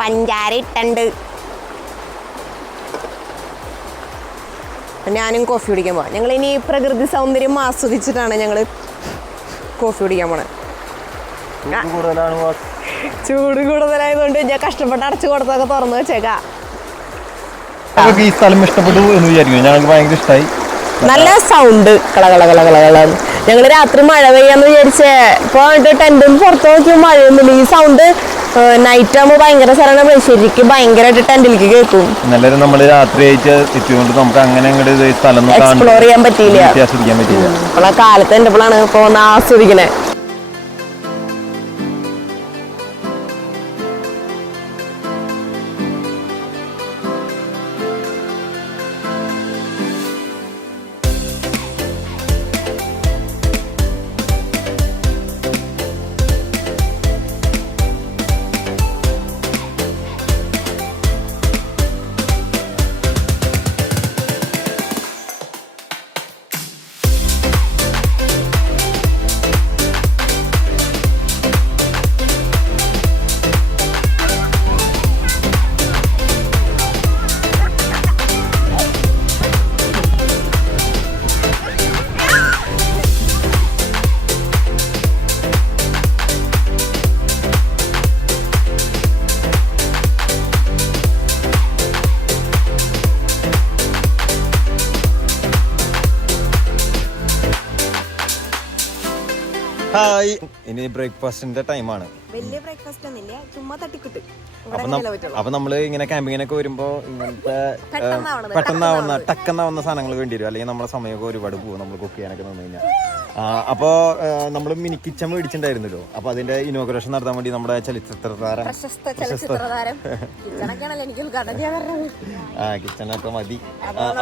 പഞ്ചാര ഇട്ടുണ്ട്. ഞാനും കോഫി കുടിക്കാൻ പോവാം. ഞങ്ങൾ ഇനി പ്രകൃതി സൗന്ദര്യം ആസ്വദിച്ചിട്ടാണ് ഞങ്ങൾ കോഫി കുടിക്കാൻ പോണത്. ചൂട് കൂടുതലായതുകൊണ്ട് ഞാൻ കഷ്ടപ്പെട്ട് അടച്ചു കൊടുത്തൊക്കെ തുറന്നു വെച്ചേക്കാം. ഈ സ്ഥലം ഇഷ്ടപ്പെട്ടു എന്ന് വിചാരിക്കും. ഞങ്ങൾക്ക് ഭയങ്കര ഇഷ്ടമായി. നല്ല സൗണ്ട് കളകളകളകളകളാണ്. ഞങ്ങൾ രാത്രി മഴ പെയ്യാന്ന് വിചാരിച്ചേ. ഇപ്പോൾ ടെന്റും പുറത്ത് നോക്കിയാൽ മഴയൊന്നുമില്ല. ഈ സൗണ്ട് നൈറ്റ് ആകുമ്പോൾ ഭയങ്കര സ്ഥലമാണ്. ശരിക്കും ഭയങ്കരമായിട്ട് ടെന്റിലേക്ക് കേൾക്കും. എന്നാലും നമ്മൾ രാത്രി എത്തിയതുകൊണ്ട് നമുക്ക് അങ്ങനെ എക്സ്പ്ലോർ ചെയ്യാൻ പറ്റിയില്ല. ഇപ്പോൾ കാലത്ത് എൻ്റെ ഇപ്പോഴാണ് ഇപ്പോൾ ഒന്ന് ആസ്വദിക്കണേ. ഹായ്, ഇനി ബ്രേക്ക്ഫാസ്റ്റിന്റെ ടൈമാണ്. വലിയ ബ്രേക്ക്ഫാസ്റ്റ് ഒന്നുമില്ല, ചുമ്മാ തട്ടിക്കിട്ട്. അപ്പൊ നമ്മള് ഇങ്ങനെ ക്യാമ്പിങ്ങിനൊക്കെ വരുമ്പോ ഇങ്ങനത്തെ പെട്ടെന്നാവുന്ന ടക്കെന്നാവുന്ന സാധനങ്ങൾ വേണ്ടി വരും. അല്ലെങ്കിൽ നമ്മുടെ സമയമൊക്കെ ഒരുപാട് പോകും നമ്മൾ കുക്ക് ചെയ്യാനൊക്കെ നിന്ന് കഴിഞ്ഞാൽ. അപ്പൊ നമ്മള് മിനി കിച്ചൺ മേടിച്ചിട്ടുണ്ടായിരുന്നല്ലോ. അപ്പൊ അതിന്റെ ഇനോഗ്രേഷൻ നടത്താൻ വേണ്ടി നമ്മുടെ ചലച്ചിത്രതാരം കിച്ചണൊക്കെ മതി.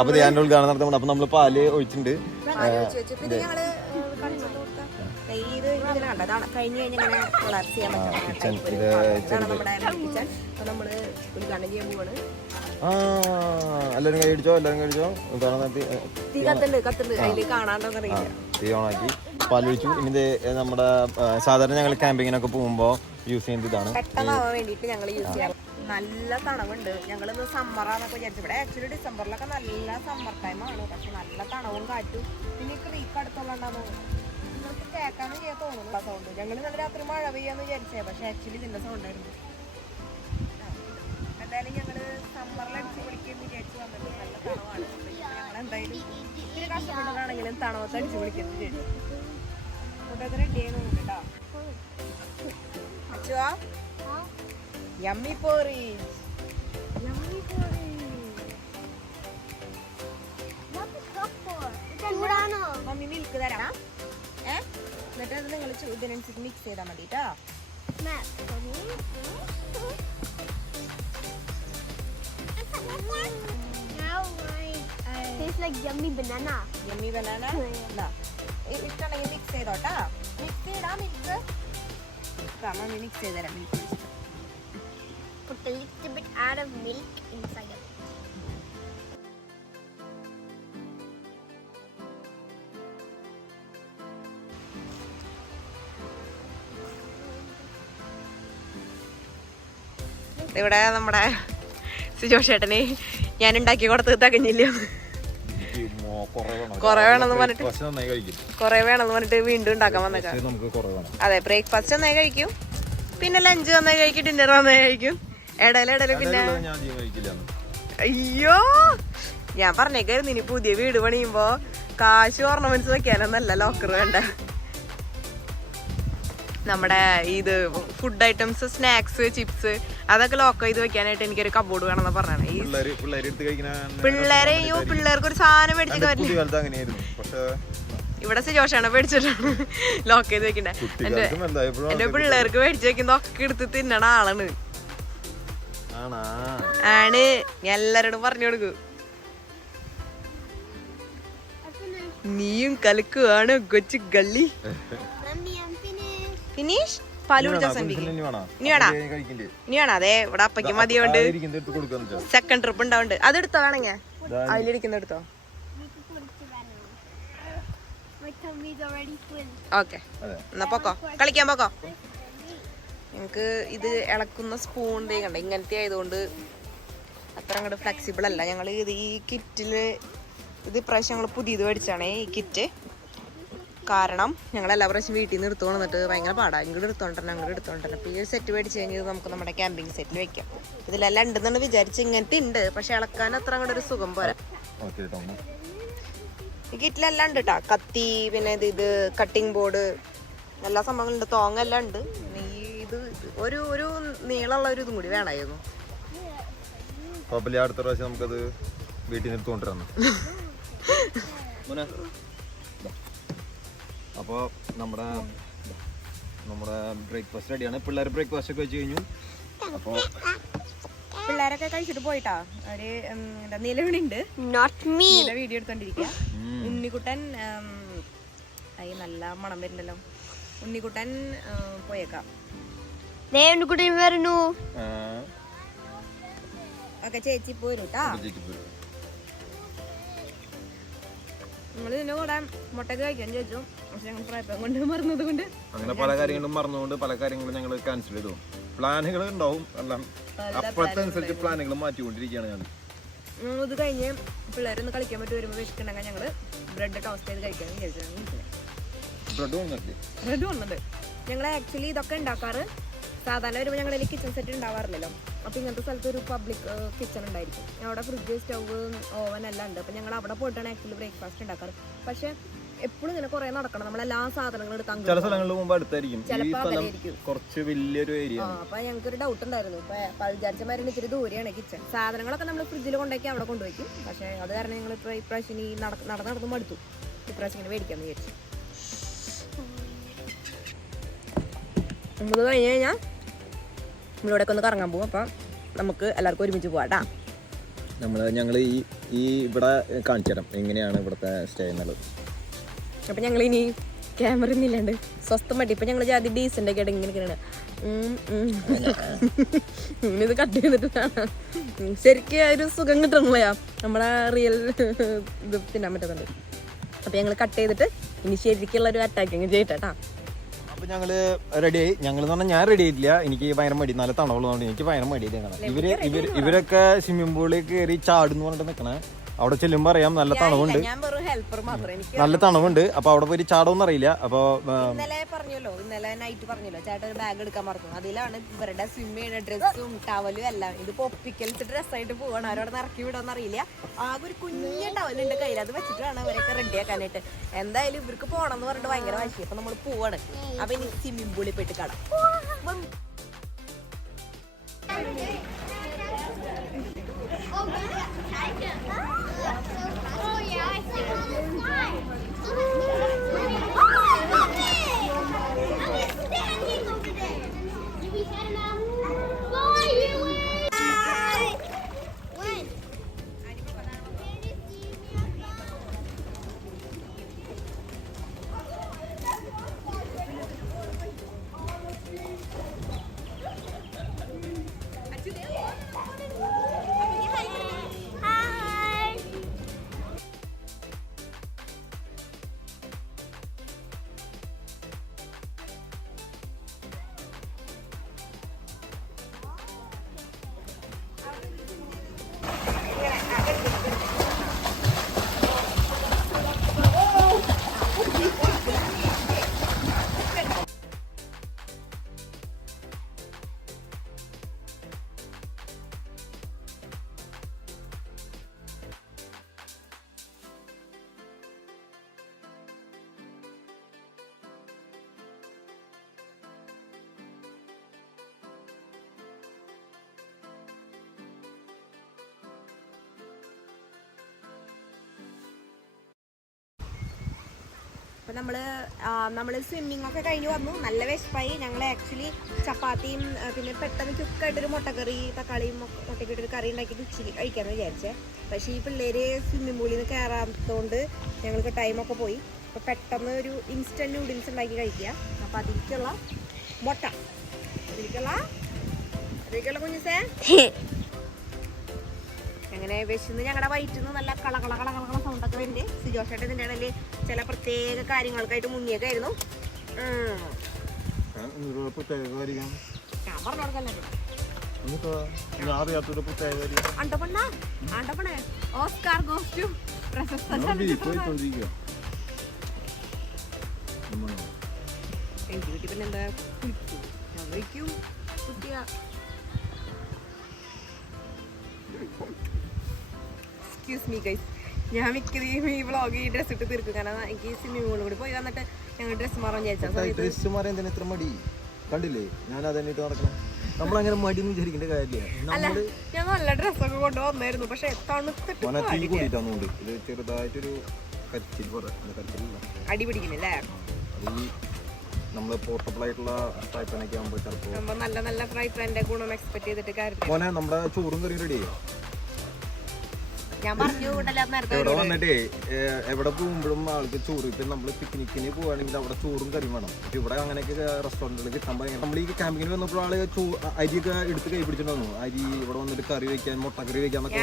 അപ്പൊ ഞാൻ ഉദ്ഘാടനം നടത്താൻ. അപ്പൊ നമ്മള് പാല് ഒഴിച്ചിട്ടുണ്ട്. എല്ലാരും കഴിച്ചോ തീ ഓണാക്കി പാലൊഴിച്ചു. ഇനി നമ്മുടെ സാധാരണ ഞങ്ങൾ ക്യാമ്പിങ്ങിനൊക്കെ പോകുമ്പോ യൂസ് ചെയ്യുന്നത് ഇതാണ്. വേണ്ടിട്ട് ഞങ്ങൾ യൂസ് ചെയ്യാറ്. നല്ല തണവുണ്ട്. ഞങ്ങളിന്ന് സമ്മറാന്നൊക്കെ വിചാരിച്ചു. ഇവിടെ ആക്ച്വലി ഡിസംബറിലൊക്കെ നല്ല സമ്മർ ടൈമാണ്. പക്ഷെ നല്ല തണവും കാറ്റും. പിന്നെ ക്രീക്ക് അടുത്തുള്ളതാണെന്ന് നിങ്ങൾക്ക് കേൾക്കാന്ന് ചെയ്യാൻ തോന്നുന്നു സൗണ്ട്. ഞങ്ങൾ ഇന്നലെ രാത്രി മഴ പെയ്യാന്ന് വിചാരിച്ചേ. പക്ഷെ ആക്ച്വലി ഇതിന്റെ സൗണ്ട് ആയിരുന്നു. എന്തായാലും ഞങ്ങള് സമ്മറിൽ അടിച്ചു പൊളിക്കുമെന്ന് വിചാരിച്ചു വന്നിട്ട് നല്ല തണവാണ്. ഞങ്ങൾ എന്തായാലും ഇത്തിരി കഷ്ടപ്പെട്ടതാണെങ്കിലും തണവത്ത് അടിച്ചു പൊളിക്കുന്നത് ശരി. ഫുഡൊക്കെ റെഡി ചെയ്യുന്നുണ്ട് കേട്ടോ. അച്ചുവാ യമ്മി പോറീസ്. മമ്മി മിൽക്ക് തരാം. എന്നിട്ട് അത് നിങ്ങൾ ഇതിനനുസരിച്ച് മിക്സ് ചെയ്താൽ മതി കേട്ടോ. Yummy banana. ഇഷ്ടമുണ്ടെങ്കിൽ മിക്സ് ചെയ്തോട്ടാ. മിക്സ് ചെയ്താ മിൽക്ക് മമ്മി മിക്സ് ചെയ്ത് തരാം. Milk Put a little bit out of milk inside of it. ഇവിടെ നമ്മുടെ സിജോഷ് ചേട്ടന് ഞാൻ ഉണ്ടാക്കി കൊടുത്തത് തികഞ്ഞില്ല. കൊറേ വേണമെന്ന് പറഞ്ഞിട്ട് വീണ്ടും ഉണ്ടാക്കാൻ വന്നേക്കാം. അതെ, ബ്രേക്ക്ഫാസ്റ്റ് നന്നായി കഴിക്കും, പിന്നെ ലഞ്ച് നന്നായി കഴിക്കും, ഡിന്നർ നന്നായി കഴിക്കും. ഇടയിലിടയില് പിന്നെ അയ്യോ ഞാൻ പറഞ്ഞേക്കായിരുന്നു ഇനി പുതിയ വീട് പണിയുമ്പോ കാശ് ഓർണമെന്റ്സ് വെക്കാനൊന്നല്ല ലോക്കർ വേണ്ട. നമ്മുടെ ഇത് ഫുഡ് ഐറ്റംസ്, സ്നാക്സ്, ചിപ്സ് അതൊക്കെ ലോക്ക് ചെയ്ത് വെക്കാനായിട്ട് എനിക്കൊരു കബോർഡ് വേണമെന്ന് പറഞ്ഞാണ്. ഈ പിള്ളേർക്ക് ഒരു സാധനം മേടിച്ചിട്ട് ഇവിടെ സിജോഷാണ് മേടിച്ചിട്ടാണ് ലോക്ക് ചെയ്ത് വെക്കണ്ടേ. എന്റെ പിള്ളേർക്ക് മേടിച്ചു വെക്കുന്ന ഒക്കെ എടുത്ത് തിന്നണ ആളാണ്. ആണ് ഞാൻ എല്ലാരോടും പറഞ്ഞു കൊടുക്കും. നീയും കലക്കുവാണ് കൊച്ചു ഗള്ളി. ഫിനിഷ് പാല് കുടിച്ചാൽ ഇനി വേണോ? അതെ, ഇവിടെ അപ്പയ്ക്ക് മതിയുണ്ട്. Second trip ഉണ്ടാവുണ്ട്. അതെടുത്തോ വേണമെങ്കിൽ അതിലിരിക്കുന്ന എടുത്തോ. ഓക്കെ, എന്നാ പൊക്കോ, കളിക്കാൻ പൊക്കോ. ഞങ്ങൾക്ക് ഇത് ഇളക്കുന്ന സ്പൂൺ കണ്ട ഇങ്ങനത്തെ ആയതുകൊണ്ട് അത്ര അങ്ങോട്ട് ഫ്ലെക്സിബിൾ അല്ല. ഞങ്ങൾ ഇത് ഈ കിറ്റിൽ ഇത് ഇപ്രാവശ്യം ഞങ്ങൾ പുതിയത് മേടിച്ചാണ് ഈ കിറ്റ്. കാരണം ഞങ്ങൾ എല്ലാ പ്രാവശ്യം വീട്ടിൽ നിന്ന് എടുത്തു വന്നിട്ട് ഭയങ്കര പാടാണ്. ഇങ്ങോട്ട് എടുത്തോണ്ടല്ലോ അങ്ങോട്ട് എടുത്തോണ്ടല്ലോ. അപ്പോൾ ഈ ഒരു സെറ്റ് മേടിച്ച് കഴിഞ്ഞാൽ നമുക്ക് നമ്മുടെ ക്യാമ്പിംഗ് സെറ്റിൽ വെക്കാം. ഇതിലെല്ലാം ഉണ്ടെന്നാണ് വിചാരിച്ച്. ഇങ്ങനത്തെ ഉണ്ട്, പക്ഷെ ഇളക്കാൻ അത്ര അങ്ങോട്ട് ഒരു സുഖം പോരാ. ഈ കിറ്റിലെല്ലാം ഉണ്ട് കേട്ടോ. കത്തി, പിന്നെ ഇത് കട്ടിംഗ് ബോർഡ്, എല്ലാ സംഭവങ്ങളുണ്ട്. തോങ്ങെല്ലാം ഉണ്ട്. പിന്നെ ഈ ഇത് ഒരു നീളമുള്ള ഒരു ഇതും കൂടി വേണമായിരുന്നു. അടുത്ത പ്രാവശ്യം നമുക്കത് വീട്ടിൽ നിന്ന് എടുത്തുകൊണ്ടിരുന്നു. അപ്പോൾ നമ്മുടെ ബ്രേക്ക്ഫാസ്റ്റ് റെഡിയാണ്. പിള്ളേർ ബ്രേക്ക്ഫാസ്റ്റ് ഒക്കെ വെച്ച് കഴിഞ്ഞു. അപ്പോൾ പിള്ളേരൊക്കെ കഴിച്ചിട്ട് പോയിട്ടാ. ഒരു നിലവിളുണ്ട്, വീഡിയോ എടുത്തോണ്ടിരിക്കുക. ഉണ്ണിക്കുട്ടൻ നല്ല മണം വരുന്നല്ലോ. ഉണ്ണിക്കുട്ടൻ പോയേക്കാം. ഒക്കെ ചേച്ചി പോരൂട്ടാ. നിങ്ങൾ ഇതിന്റെ കൂടെ മുട്ടക്ക് കഴിക്കാൻ ചോദിച്ചു, പക്ഷെ ഞങ്ങൾ പ്രായപ്പം കൊണ്ട് മറന്നത് കൊണ്ട് അങ്ങനെ പല കാര്യങ്ങളും മറന്നുകൊണ്ട് പല കാര്യങ്ങളും ഞങ്ങൾ ക്യാൻസൽ ചെയ്തു. പ്ലാനുകൾ ഉണ്ടാവും, എല്ലാം അപ്പോഴത്തെ അനുസരിച്ച് പ്ലാനുകൾ മാറ്റിക്കൊണ്ടിരിക്കുകയാണ്. ഞാൻ ഇത് കഴിഞ്ഞ് പിള്ളേരൊന്ന് കളിക്കാൻ പറ്റി വരുമ്പോൾ വിശക്കുണ്ടെങ്കിൽ ഞങ്ങൾ ബ്രെഡ് ടോസ്റ്റ് ചെയ്ത് കഴിക്കാൻ വിചാരിച്ചു. ബ്രെഡ് വന്നത് ഞങ്ങൾ ആക്ച്വലി ഇതൊക്കെ ഉണ്ടാക്കാറ്. സാധാരണ വരുമ്പോൾ ഞങ്ങളിൽ കിച്ചൺ സെറ്റ് ഉണ്ടാവാറില്ലല്ലോ. അപ്പോൾ ഇങ്ങനത്തെ സ്ഥലത്ത് ഒരു പബ്ലിക് കിച്ചൺ ഉണ്ടായിരിക്കും. അവിടെ ഫ്രിഡ്ജ്, സ്റ്റവ്, ഓവൻ എല്ലാം ഉണ്ട്. അപ്പോൾ ഞങ്ങൾ അവിടെ പോയിട്ടാണ് ആക്ച്വലി ബ്രേക്ക്ഫാസ്റ്റ് ഉണ്ടാക്കാറ്. പക്ഷെ എപ്പോഴും ഇങ്ങനെ കുറേ നടക്കണം. നമ്മളെല്ലാ സാധനങ്ങളും എടുക്കാൻ ചില സ്ഥലങ്ങളിൽ മുമ്പ് അടുത്തായിരിക്കും, കുറച്ച് വലിയൊരു ഏരിയ. അപ്പോൾ ഞങ്ങൾക്കൊരു ഡൗട്ട് ഉണ്ടായിരുന്നു. ഇപ്പോൾ വിചാരിച്ച മാതിരി ഇച്ചിരി ദൂരെയാണ് കിച്ചൺ. സാധനങ്ങളൊക്കെ നമ്മൾ ഫ്രിഡ്ജിൽ കൊണ്ടുപോയി അവിടെ കൊണ്ടുപോയിക്കും. പക്ഷേ അത് കാരണം ഞങ്ങൾ ഇപ്രാവശ്യം ഈ നടന്ന് മടുത്തു. ഇപ്രാവശ്യം ഇങ്ങനെ മേടിക്കാമെന്ന് വിചാരിച്ചു. ഇത് കഴിഞ്ഞ് കഴിഞ്ഞാൽ നമ്മളിവിടെയൊക്കെ ഒന്ന് കറങ്ങാൻ പോകും. അപ്പം നമുക്ക് എല്ലാവർക്കും ഒരുമിച്ച് പോകാം കേട്ടോ. ഞങ്ങൾ ഈ ഇവിടെ കാണിച്ചു തരാം എങ്ങനെയാണ് ഇവിടുത്തെ സ്റ്റേ എന്നുള്ളത്. അപ്പം ഞങ്ങളിനി ക്യാമറ ഒന്നുമില്ലാണ്ട് സ്വസ്ഥമായിട്ട് ഇപ്പം ഞങ്ങൾ ജാതി ഡീസൻ്റ് ഒക്കെ ആയിട്ട് ഇങ്ങനെയൊക്കെയാണ് ഇത് കട്ട് ചെയ്തിട്ട് കാണാം. ശരിക്കും ഒരു സുഖം കിട്ടണമല്ലയാ, നമ്മളെ റിയൽ ഇത് തിന്നാൻ പറ്റുന്നുണ്ട്. അപ്പം ഞങ്ങൾ കട്ട് ചെയ്തിട്ട് ഇനി ശരിക്കുള്ള ഒരു അറ്റാക്കിങ് ചെയ്തിട്ടാ. അപ്പോൾ ഞങ്ങൾ റെഡിയായി. ഞങ്ങൾ എന്ന് പറഞ്ഞാൽ ഞാൻ റെഡി ആയിട്ടില്ല, എനിക്ക് ഭയങ്കര മടി. നല്ല തണവുള്ളതുകൊണ്ട് എനിക്ക് ഭയങ്കര മടിയായിട്ടാണ്. ഇവരൊക്കെ സ്വിമ്മിംഗ് പൂളിൽ കയറി ചാടുന്ന് പറഞ്ഞിട്ട് നിൽക്കണേ. അവിടെ ചെല്ലുമ്പോൾ അറിയാം നല്ല തണവുണ്ട്, നല്ല തണവുണ്ട്. അപ്പൊ അവിടെ പോയി ചാടോന്ന് അറിയില്ല. അപ്പൊ ഇന്നലെ നൈറ്റ് പറഞ്ഞല്ലോ ചേട്ടൻ ഒരു ബാഗ് എടുക്കാൻ പറഞ്ഞു. അതിലാണ് ഇവരുടെ സ്വിം ചെയ്യുന്ന ഡ്രസ്സും ടവലും എല്ലാം. ഇത് പൊപ്പിക്കലത്തെ ഡ്രസ്സായിട്ട് പോവാണ്. അവരോട് ഇറക്കി വിടാന്ന് അറിയില്ല. ആകെ ഒരു കുഞ്ഞ ടവലുണ്ട് കയ്യിൽ, അത് വെച്ചിട്ട് വേണം അവരൊക്കെ റെഡിയാക്കാനായിട്ട്. എന്തായാലും ഇവർക്ക് പോകണം എന്ന് പറഞ്ഞിട്ട് ഭയങ്കര വാശി. അപ്പൊ നമ്മൾ പോവാണ്. അപ്പൊ ഇനി സ്വിമ്മിംഗ് പൂളിൽ പോയിട്ട് കാണാം. അപ്പം നമ്മൾ സ്വിമ്മിങ് ഒക്കെ കഴിഞ്ഞ് വന്നു. നല്ല വിശപ്പായി. ഞങ്ങൾ ആക്ച്വലി ചപ്പാത്തിയും പിന്നെ പെട്ടെന്ന് ചുക്കായിട്ടൊരു മുട്ടക്കറി, തക്കാളിയും മുട്ടയ്ക്ക് ഇട്ടൊരു കറി ഉണ്ടാക്കിയിട്ട് ഉച്ചയ്ക്ക് കഴിക്കാമെന്ന് വിചാരിച്ചേ. പക്ഷേ ഈ പിള്ളേർ സ്വിമ്മിംഗ് പൂളിൽ നിന്ന് കയറാത്തതുകൊണ്ട് ഞങ്ങൾക്ക് ടൈമൊക്കെ പോയി. അപ്പോൾ പെട്ടെന്ന് ഒരു ഇൻസ്റ്റൻറ്റ് നൂഡിൽസ് ഉണ്ടാക്കി കഴിക്കുക. അപ്പോൾ അതിലേക്കുള്ള മുട്ട, അതിലേക്കുള്ള കുഞ്ഞുസേ അങ്ങനെ വിശന്ന് ഞങ്ങളുടെ വയറ്റിൽ നിന്ന് നല്ല കളകള സൗണ്ടൊക്കെ വരുന്നുണ്ട്. സിജോഷേട്ടൻ ഇതിൻ്റെ ഇടയിൽ ചില പ്രത്യേക കാര്യങ്ങൾക്കായിട്ട് മുന്നിയൊക്കെ ആയിരുന്നു. പറഞ്ഞു കൊടുക്കല്ലേ ഞാൻ അറിയാത്തൊരു പ്രത്യേക ആണ്ടപ്പണേ ഓസ്കാർ ഗോസ്റ്റു പ്രശസ്ത എനിക്ക് വീട്ടിൽ പിന്നെ എന്താ കുളിക്കും ഞാൻ കഴിക്കും കുട്ടിയ എക്സ്ക്യൂസ് മീ ഗൈസ് ഞാൻ മിക്കതും ഈ വ്ളോഗ് ഈ ഡ്രസ്സ് ഇട്ട് തീർക്കും കാരണം എനിക്ക് സ്വിമ്മിംഗ് പൂളിൽ കൂടി പോയി വന്നിട്ട് ഞങ്ങൾ ഡ്രസ്സ് മാറാൻ വിചാരിച്ചാൽ ഇത്ര മടി കണ്ടില്ലേ ഞാൻ അതന്നെ നടക്കണം നമ്മളങ്ങനെ മടി ഒന്നും വിചാരിക്കേണ്ട കാര്യമില്ല ഞാൻ നല്ല ഡ്രസ്സൊക്കെ കൊണ്ടുവന്നായിരുന്നു പക്ഷെ തണുത്തിട്ട് ഇത് ചെറുതായിട്ടൊരു അടി പിടിക്കുന്നില്ലേ നമ്മള് പോർട്ടബിൾ ആയിട്ടുള്ള ഫ്രൈ പാനൊക്കെ ആകുമ്പോൾ ചിലപ്പോൾ നല്ല നല്ല ഫ്രൈ പാനിന്റെ ഗുണം എക്സ്പെക്ട് ചെയ്തിട്ട് കാര്യം മോനെ നമ്മുടെ ചോറും കറിയും റെഡി ചെയ്യും ഞാൻ പറഞ്ഞു ഇവിടെ വന്നിട്ടേ എവിടെ പോകുമ്പോഴും ആൾക്ക് ചോറ് ഇപ്പം നമ്മൾ പിക്നിക്കിന് പോവുകയാണെങ്കിൽ അവിടെ ചോറും കറിയും വേണം ഇപ്പം ഇവിടെ അങ്ങനെയൊക്കെ റെസ്റ്റോറൻറ്റുകൾ കിട്ടാൻ ഭയങ്കര നമ്മൾ ഈ ക്യാമ്പിങ്ങിന് വന്നപ്പോൾ ആള് അരിയൊക്കെ എടുത്ത് കൈ പിടിച്ചിട്ടുണ്ടായിരുന്നു അരി ഇവിടെ വന്നിട്ട് കറി വെക്കാൻ മുട്ടക്കറി വെക്കാന്നൊക്കെ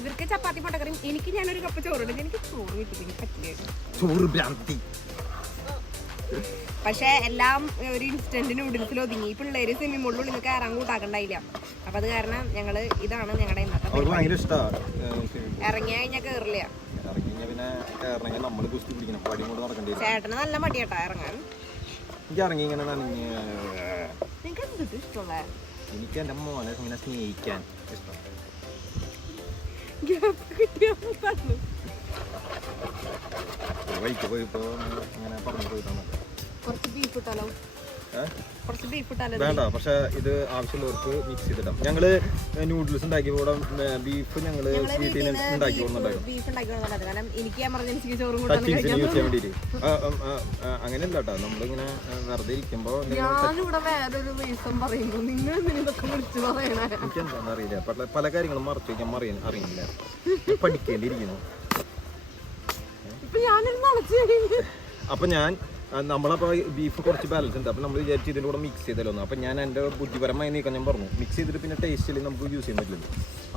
ഇവർക്ക് ചപ്പാത്തി മുട്ടക്കറി എനിക്ക് ഞാനൊരു കപ്പ് ചോറ് എനിക്ക് ചോറ് കിട്ടി പറ്റില്ല ചോറ് ഭ്രാന്തി പക്ഷെ എല്ലാം ഒരു ഇൻസ്റ്റന്റ് നൂഡിൽസിൽ ഒതുങ്ങി പിള്ളേര് സ്വിമ്മിംഗ് പൂളിൽ നിന്ന് കയറാൻ കൂട്ടാക്കണ്ടായില്ല അപ്പൊ അത് കാരണം ഞങ്ങള് ഇതാണ് ഞങ്ങളുടെ ഇന്നത്തെ ഇറങ്ങിയ കഴിഞ്ഞാൽ കേറില്ല ചേട്ടന് നല്ല മടിയാട്ടാ ഇറങ്ങാൻ നിങ്ങൾക്ക് എന്ത് ഇഷ്ടമുള്ള എനിക്ക് എന്റെ മോനെ ഇങ്ങനെ സ്നേഹിക്കാൻ ഇഷ്ടം വൈക്ക് പോയിപ്പോ ഇങ്ങനെ പറഞ്ഞു പോയിട്ടാണ് കുറച്ച് ബീഫ് ഇട്ടാലോ വേണ്ട പക്ഷെ ഇത് ആവശ്യമുള്ളവർക്ക് മിക്സ് ചെയ്തിടാം ഞങ്ങള് നൂഡിൽസ് ഉണ്ടാക്കി കൂടെ ബീഫ് ഞങ്ങള് വീട്ടിൽ ഉണ്ടാക്കി യൂസ് ചെയ്യാൻ വേണ്ടിട്ട് അങ്ങനെയല്ല കേട്ടോ നമ്മളിങ്ങനെ വെറുതെ ഇരിക്കുമ്പോ എനിക്കെന്താന്ന് അറിയില്ല പല കാര്യങ്ങളും മറച്ചു വയ്ക്കാൻ അറിയില്ല പഠിക്കേണ്ടിയിരിക്കുന്നു അപ്പൊ ഞാൻ നമ്മളപ്പോൾ ബീഫ് കുറച്ച് ബാലൻസ് ഉണ്ട് അപ്പോൾ നമ്മൾ വിചാരിച്ച് ഇതിൻ്റെ കൂടെ മിക്സ് ചെയ്തല്ലോ അപ്പോൾ ഞാൻ എൻ്റെ ബുദ്ധിപരമായി നീക്കാൻ ഞാൻ പറഞ്ഞു മിക്സ് ചെയ്തിട്ട് പിന്നെ ടേസ്റ്റിൽ നമുക്ക് യൂസ് ചെയ്യാൻ പറ്റില്ലല്ലോ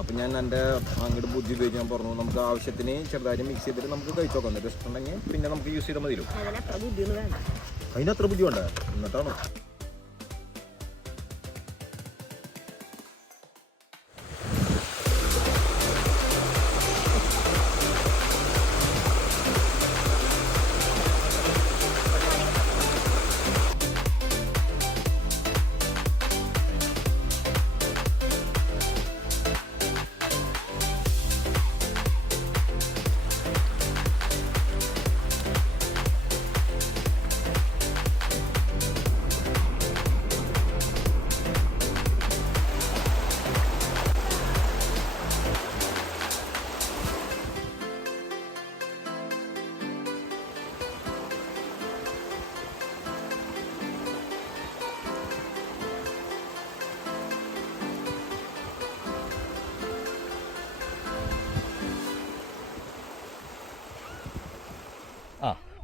അപ്പോൾ ഞാൻ എൻ്റെ അങ്ങോട്ട് ബുദ്ധി ഉപയോഗിച്ച് ഞാൻ പറഞ്ഞു നമുക്ക് ആവശ്യത്തിന് ചെറുതായിട്ട് മിക്സ് ചെയ്തിട്ട് നമുക്ക് കഴിച്ചു നോക്കാം എന്നിട്ട് ഇഷ്ടമുണ്ടെങ്കിൽ പിന്നെ നമുക്ക് യൂസ് ചെയ്താൽ മതിയല്ലോ അതിനത്ര ബുദ്ധി വേണ്ട എന്നിട്ടാണോ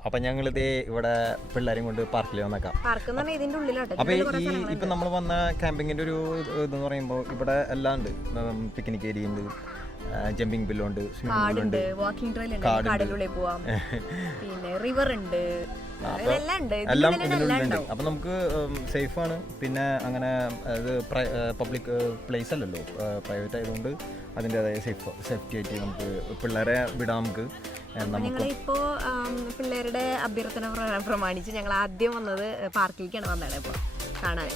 അപ്പം ഞങ്ങളിത് ഇവിടെ പിള്ളേരെയും കൊണ്ട് പാർക്കിൽ വന്നേക്കാം. അപ്പോൾ ഈ ഇപ്പം നമ്മൾ വന്ന ക്യാമ്പിങ്ങിൻ്റെ ഒരു ഇതെന്ന് പറയുമ്പോൾ ഇവിടെ എല്ലാം ഉണ്ട്. പിക്നിക് ഏരിയ ഉണ്ട്, ജമ്പിങ് ബില്ലുണ്ട്, സ്വിമ്മിംഗ് പൂളുണ്ട്, കാടുണ്ട്, പിന്നെ റിവർ ഉണ്ട്, എല്ലാം ഇതിനുള്ളിലുണ്ട്. അപ്പം നമുക്ക് സേഫാണ്. പിന്നെ അങ്ങനെ അത് പബ്ലിക് പ്ലേസ് അല്ലല്ലോ, പ്രൈവറ്റ് ആയതുകൊണ്ട് അതിൻ്റെതായ സേഫ്റ്റി ആയിട്ട് നമുക്ക് പിള്ളേരെ വിടാം. ഞങ്ങളിപ്പോൾ പിള്ളേരുടെ അഭ്യർത്ഥന പ്രമാണിച്ച് ഞങ്ങൾ ആദ്യം വന്നത് പാർക്കിലേക്കാണ് വന്നത്. ഇപ്പോൾ കാണാൻ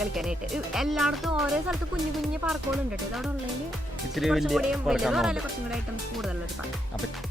കളിക്കാനായിട്ട് എല്ലായിടത്തും ഓരോ സ്ഥലത്ത് കുഞ്ഞു കുഞ്ഞു പാർക്കുകളുണ്ട് കേട്ടോ. ഇതവിടെ ഉള്ളതിൽ കുറച്ചും കൂടെ ഐറ്റംസ് കൂടുതലുള്ളൊരു പാർക്ക്.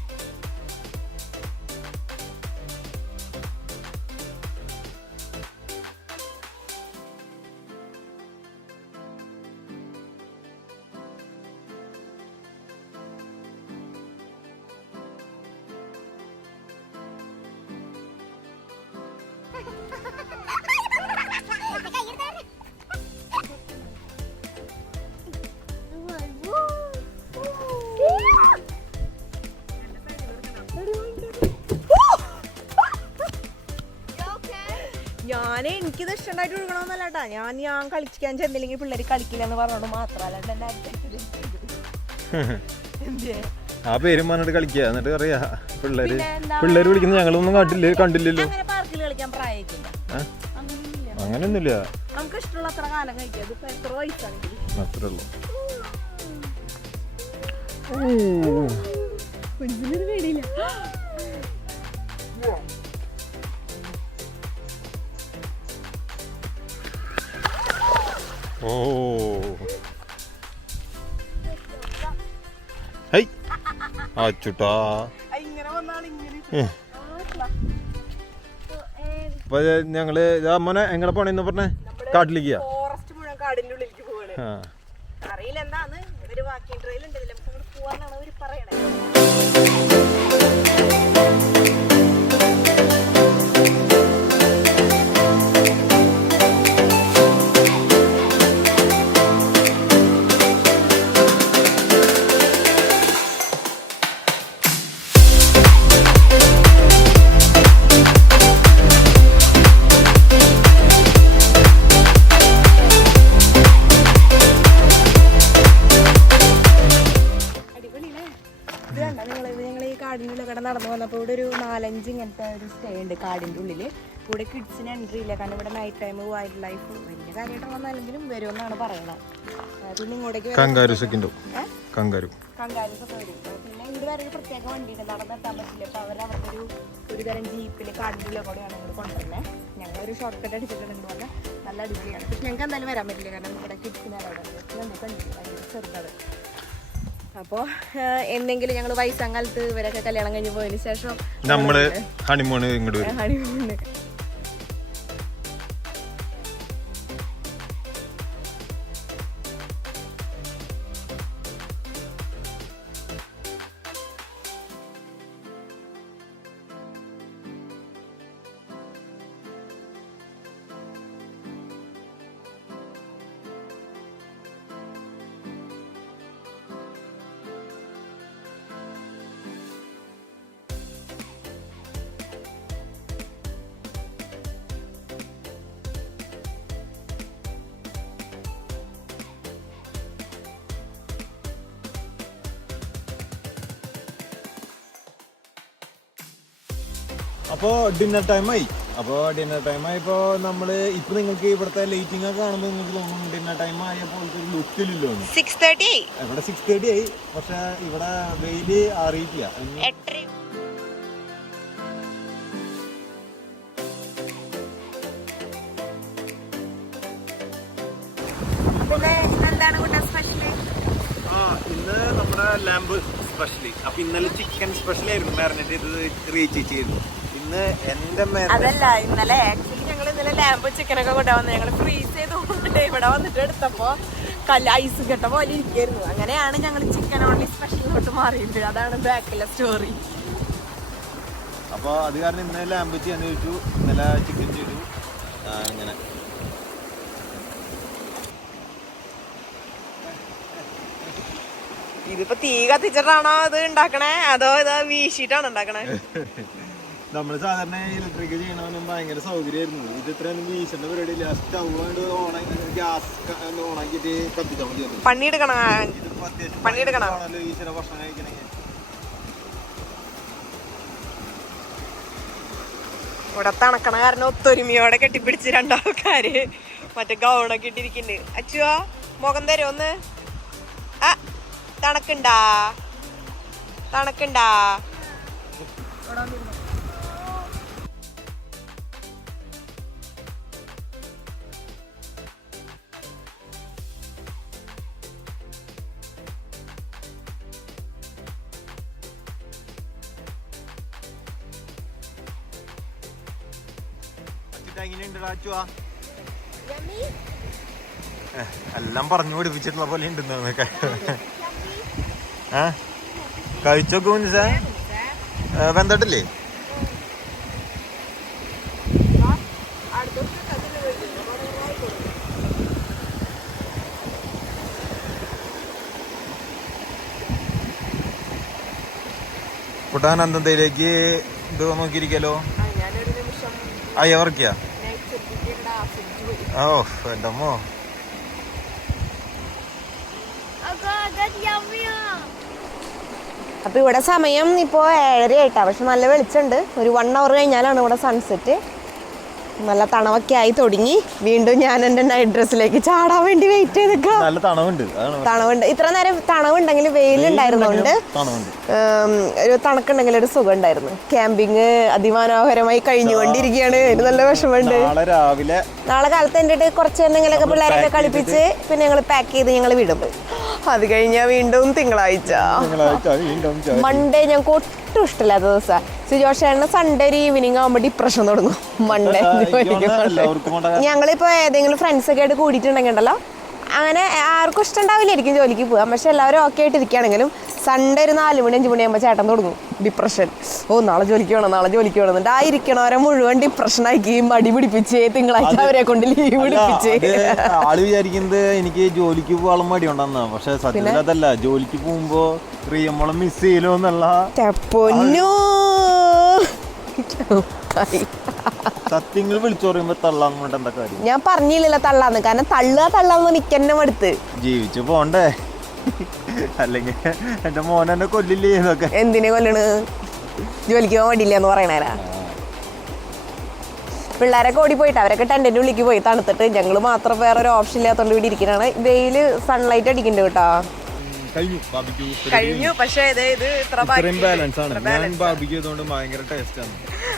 ഞാൻ എനിക്കിത് ഇഷ്ടമായിട്ട് ഒഴുകണമെന്നല്ല കേട്ടാ, ഞാൻ കളിക്കാൻ ചെന്നില്ലെങ്കിൽ പിള്ളേർ കളിക്കില്ല എന്ന് പറഞ്ഞോണ്ട് മാത്രമല്ല ആ പേരും പറഞ്ഞിട്ട് കളിക്കുക. എന്നിട്ട് അറിയാ പിള്ളേര് വിളിക്കുന്നത് ഞങ്ങളൊന്നും കണ്ടില്ലല്ലോ. പാർക്കിൽ കളിക്കാൻ പ്രായമില്ല, അങ്ങനെയൊന്നുമില്ല. നമുക്ക് നമുക്ക് ഇഷ്ടമുള്ള അത്ര കാലം കഴിക്കാം. അതിപ്പോ എത്ര വയസ്സാണെങ്കിലും അത്രേ ഉള്ളൂ. കുഞ്ചിനൊരു പേടിയില്ല. ഓ ഹൈ അച്ചുട്ടാ. ഇങ്ങനെ വന്നാണ് ഇങ്ങനെ. അപ്പൊ ഞങ്ങള് മോനെ എങ്ങനെ പോണെന്ന് പറഞ്ഞേ? കാട്ടിലേക്ക് ഫോറസ്റ്റ് മുഴുവൻ കാടിന്റെ ഉള്ളിലേക്ക് പോവാണ്. അറിയില്ല എന്താന്ന്. ഇവര് വാക്കിംഗ് ട്രെയിൽ ഉണ്ട്, നമുക്ക് അങ്ങോട്ട് പോവാന്നാണ് അവര് പറയണേ. നടന്നു വന്നപ്പോൾ ഇവിടെ ഒരു 4-5 ഇങ്ങനത്തെ ഒരു സ്റ്റേ ഉണ്ട് കാടിൻ്റെ ഉള്ളിൽ. ഇവിടെ കിഡ്സിന് എൻട്രി ഇല്ല, കാരണം ഇവിടെ നൈറ്റ് ടൈം വൈൽഡ് ലൈഫ് വലിയ കാര്യമായിട്ട് വന്നാലെങ്കിലും വരുമെന്നാണ് പറയണത്. പിന്നെ ഇങ്ങോട്ടേക്ക് കങ്കാരൂസ് ഒക്കെ വരും. പിന്നെ ഇവിടെ വരെ ഒരു പ്രത്യേക വണ്ടിയുണ്ട്, നടന്നെത്താൻ പറ്റില്ല. അപ്പോൾ അവരവരുടെ ഒരു തരം ജീപ്പിൽ കാടിൻ്റെ ഉള്ളിൽ കൂടെയാണ് ഞങ്ങൾ കൊണ്ടുവരുന്നത്. ഞങ്ങളൊരു ഷോർട്ട് കട്ട് അടിച്ചിട്ടുണ്ട് വന്ന് നല്ല അടിപൊളിയാണ്. പക്ഷെ ഞങ്ങൾക്ക് എന്തായാലും വരാൻ പറ്റില്ല, കാരണം ഇവിടെ കിഡ്സിന് അവിടെ കണ്ടില്ല, ഭയങ്കര ചെറുതാണ്. അപ്പോൾ എന്തെങ്കിലും ഞങ്ങൾ വയസ്സാങ്കാലത്ത് ഇവരൊക്കെ കല്യാണം കഴിഞ്ഞ് പോയതിന് ശേഷം നമ്മള് ഹണിമൂണ് ഇങ്ങോട്ട് ഹണിമൂണ്. അപ്പോൾ ഡിന്നർ ടൈമായി. നമ്മള് ഇപ്പൊ നിങ്ങൾക്ക് ഇവിടുത്തെ ലൈറ്റിംഗ് ഒക്കെ കാണുമ്പോൾ നിങ്ങൾക്ക് തോന്നും ഡിന്നർ ടൈം ആയപ്പോൾ ഒരു ലുക്കിലില്ലോ. 6:30 ഇവിടെ 6:30 ആയി, പക്ഷെ ഇവിടെ വെയില് അറിയില്ല. ഇന്ന് നമ്മുടെ ലാമ്പ് സ്പെഷ്യലി. അപ്പൊ ഇന്നലെ ചിക്കൻ സ്പെഷ്യൽ ആയിരുന്നു, മാരിനേറ്റ് ചെയ്തത് റീച്ച് ചെയ്തു. ഇന്ന് അതല്ല, ഇന്നലെ ആക്ച്വലി ഞങ്ങൾ ഇന്നലെ ലാമ്പ് ചിക്കനൊക്കെ കൊണ്ടുവന്ന് ഞങ്ങൾ ഫ്രീസ് ചെയ്തുകൊണ്ട് ഇവിടെ വന്നിട്ട് എടുത്തപ്പോ ഐസ് കെട്ട പോലെ ഇരിക്കായിരുന്നു. അങ്ങനെയാണ് ഞങ്ങൾ ചിക്കൻ ഓൺലി സ്പെഷ്യലിലോട്ട് മാറിയിട്ട്. അതാണ് ബാക്കിലെ സ്റ്റോറി. അപ്പൊ അത് കാരണം ഇന്നലെ ലാമ്പ് ചെയ്യാന്ന് ചോദിച്ചു, ഇന്നലെ ചിക്കൻ ചെയ്തു. അങ്ങനെ ഇതിപ്പോ തീ കത്തിച്ചിട്ടാണോ ഇത് ഉണ്ടാക്കണേ, അതോ ഇത് വീശിട്ടാണ് ഉണ്ടാക്കണേ? നമ്മള് സാധാരണ ഇലക്ട്രിക് ചെയ്യണവനും ഭയങ്കര സൗകര്യമായിരുന്നു. ഇത് ഇത്രയൊന്നും വീശേണ്ട പരിപാടിയില്ല. സ്റ്റൗ ഗ്യാസ് ഓണാക്കിട്ട് കത്തിച്ചാൽ മതി. പണിയെടുക്കണം. ഈശ്വര ഭക്ഷണം കഴിക്കണമെങ്കിൽ. ഇവിടെ തണക്കണ കാരണം ഒത്തൊരുമയോടെ കെട്ടിപ്പിടിച്ച് രണ്ടാൾക്കാര് മറ്റേ ഗൗണൊക്കെ ഇട്ടിരിക്കുന്നുണ്ട്. അച്ചുവാ മുഖം തരും ഒന്ന്. തണക്കുണ്ടാ? എല്ലാം പറഞ്ഞു പഠിപ്പിച്ചിട്ടുള്ള പോലെ ഉണ്ടെന്നൊക്കെ. കഴിച്ചോക്ക് മുൻസ വെന്തട്ടില്ലേ? കുട്ടാൻ അന്തയിലേക്ക് ഇത് നോക്കിയിരിക്കലോ. വർക്കിയാ? ഓ എന്റെ അമ്മോ. അപ്പൊ ഇവിടെ സമയം ഇപ്പോ 7:30 ആയിട്ടാ, പക്ഷെ നല്ല വെളിച്ചുണ്ട്. ഒരു 1 hour കഴിഞ്ഞാലാണ് ഇവിടെ സൺസെറ്റ്. നല്ല തണവൊക്കെ ആയി തുടങ്ങി. വീണ്ടും ഞാൻ എൻ്റെ നൈറ്റ് ഡ്രസ്സിലേക്ക് ചാടാൻ വേണ്ടി വെയിറ്റ് ചെയ്തേക്കാം. നല്ല തണവുണ്ട്. ഇത്ര നേരം തണവുണ്ടെങ്കിൽ വെയിലുണ്ടായിരുന്നോണ്ട് ഒരു തണുക്കുണ്ടെങ്കിൽ ഒരു സുഖം ഉണ്ടായിരുന്നു. ക്യാമ്പിങ് അതിമനോഹരമായി കഴിഞ്ഞുകൊണ്ടിരിക്കുകയാണ്. നല്ല വിഷമമുണ്ട്. നാളെ കാലത്ത് എൻ്റെ കുറച്ച് എന്തെങ്കിലുമൊക്കെ പിള്ളേരൊക്കെ കളിപ്പിച്ച് പിന്നെ ഞങ്ങൾ പാക്ക് ചെയ്ത് ഞങ്ങൾ വിടും. അത് കഴിഞ്ഞാൽ വീണ്ടും തിങ്കളാഴ്ച. മൺഡേ ഞങ്ങൾക്ക് ഒട്ടും ഇഷ്ടമില്ലാത്ത ദിവസമാണ്. സിജോഷേട്ടന് സൺഡേ ഒരു ഈവനിങ് ആകുമ്പോൾ ഡിപ്രഷൻ തുടങ്ങും. മൺഡേ ഞങ്ങളിപ്പോൾ ഏതെങ്കിലും ഫ്രണ്ട്സൊക്കെ ആയിട്ട് കൂടിയിട്ടുണ്ടെങ്കിൽ ഉണ്ടല്ലോ, അങ്ങനെ ആർക്കും ഇഷ്ടം ഉണ്ടാവില്ലായിരിക്കും ജോലിക്ക് പോകാം. പക്ഷെ എല്ലാവരും ഓക്കെ ആയിട്ട് ഇരിക്കുകയാണെങ്കിലും സൺഡേ ഒരു 4 മണി 5 മണിയാകുമ്പോൾ ചേട്ടൻ തുടങ്ങും ഡിപ്രഷൻ. നാളെ ജോലിക്ക് വേണം എന്നിട്ട് ആ ഇരിക്കണവരെ മുഴുവൻ ഡിപ്രഷനാക്കി മടി പിടിപ്പിച്ച് തിങ്കളാഴ്ച അവരെ കൊണ്ട് ലീവ് പിടിപ്പിച്ച്. ആള് വിചാരിക്കുന്നത് എനിക്ക് ജോലിക്ക് പോകാൻ മടി ഉണ്ടെന്നാ. പക്ഷെ സത്യത്തിൽ അതല്ല, ജോലിക്ക് പോകുമ്പോ റിയമ്മോളെ മിസ് ചെയ്യലോ എന്നുള്ള സത്യങ്ങൾ വിളിച്ചു പറയുമ്പോ തള്ളാന്ന് പറഞ്ഞിട്ട് എന്താ കാര്യം? ഞാൻ പറഞ്ഞില്ലല്ലോ തള്ളാന്ന്. കാരണം തള്ളാന്ന് നിക്കന്നെ മടുത്ത് ജീവിച്ചു പോണ്ടേ, അല്ലെങ്കിൽ എന്റെ മോൻ എന്നെ കൊല്ലില്ലേ എന്നൊക്കെ. എന്തിനെ കൊല്ലണ്? ജോലിക്ക് പോകാൻ വേണ്ടിയില്ല എന്ന് പറയണേരാ. പിള്ളേരൊക്കെ ഓടിപ്പോയിട്ട് അവരൊക്കെ ടെന്റിന്റെ ഉള്ളിലേക്ക് പോയി തണുത്തിട്ട് ഞങ്ങൾ മാത്രം വേറെ ഒരു ഓപ്ഷൻ ഇല്ലാത്തോണ്ട് ഇവിടെ ഇരിക്കണാണ്. വെയില് സൺലൈറ്റ് അടിക്കുന്നുണ്ട് കേട്ടോ. കഴിഞ്ഞു. പക്ഷേ ഇത് ബാലൻസ് ആണ്. ഞാൻ ബാർബിക്യൂ ചെയ്തോണ്ട് ഭയങ്കര ടേസ്റ്റ് ആണ്.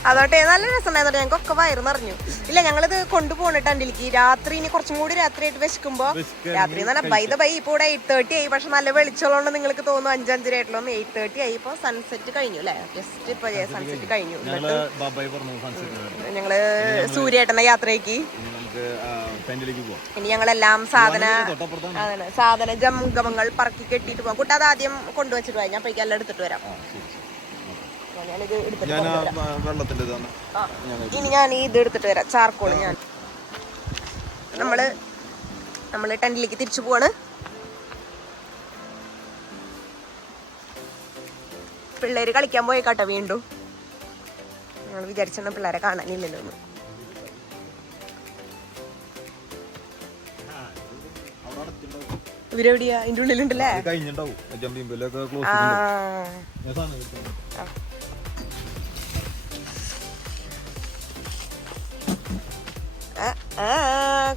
അതോട്ടെ നല്ല രസമുണ്ടായിരുന്നു. ഞങ്ങൾക്കൊക്കെ വയറ് നിറഞ്ഞു. ഇല്ല, ഞങ്ങളിത് കൊണ്ടുപോകണം ടെന്റിലേക്ക്. രാത്രി ഇനി കുറച്ചും കൂടി രാത്രിയായിട്ട് വിശക്കുമ്പോ, രാത്രി എന്ന് പറഞ്ഞാൽ ബൈ ഇപ്പൊ ഇവിടെ 8:30 ആയി. പക്ഷെ നല്ല വെളിച്ചമുള്ളതുകൊണ്ട് നിങ്ങൾക്ക് തോന്നുന്നു 5-5:30 ആയിട്ടുള്ള 8:30 ആയി. ഇപ്പൊ സൺസെറ്റ് കഴിഞ്ഞു അല്ലെ? ജസ്റ്റ് ഇപ്പൊ സൺസെറ്റ് കഴിഞ്ഞു. ഞങ്ങള് സൂര്യേട്ടന്റെ യാത്രയ്ക്ക് ഇനി ഞങ്ങളെല്ലാം സാധന ജംഗമങ്ങൾ പറക്കി കെട്ടിട്ട് പോകാം. കുട്ടാ ആദ്യം കൊണ്ടുവച്ചിട്ട് പോയാൽ ഞാൻ പൈക്ക് എല്ലാം എടുത്തിട്ട് വരാം. ഞാനിത് എടുത്തിട്ട് ഇനി ഞാൻ ഇത് എടുത്തിട്ട് വരാം. ചാർക്കോള് നമ്മള് ടെന്റിലേക്ക് തിരിച്ചു പോവാണ്. പിള്ളേര് കളിക്കാൻ പോയേക്കാട്ടെ. വീണ്ടും ഞങ്ങൾ വിചാരിച്ചിരുന്ന പിള്ളേരെ കാണാനില്ലല്ലോ ഒന്ന്. ഇവരെവിടെയാ? അതിന്റെ ഉള്ളിലുണ്ടല്ലേ?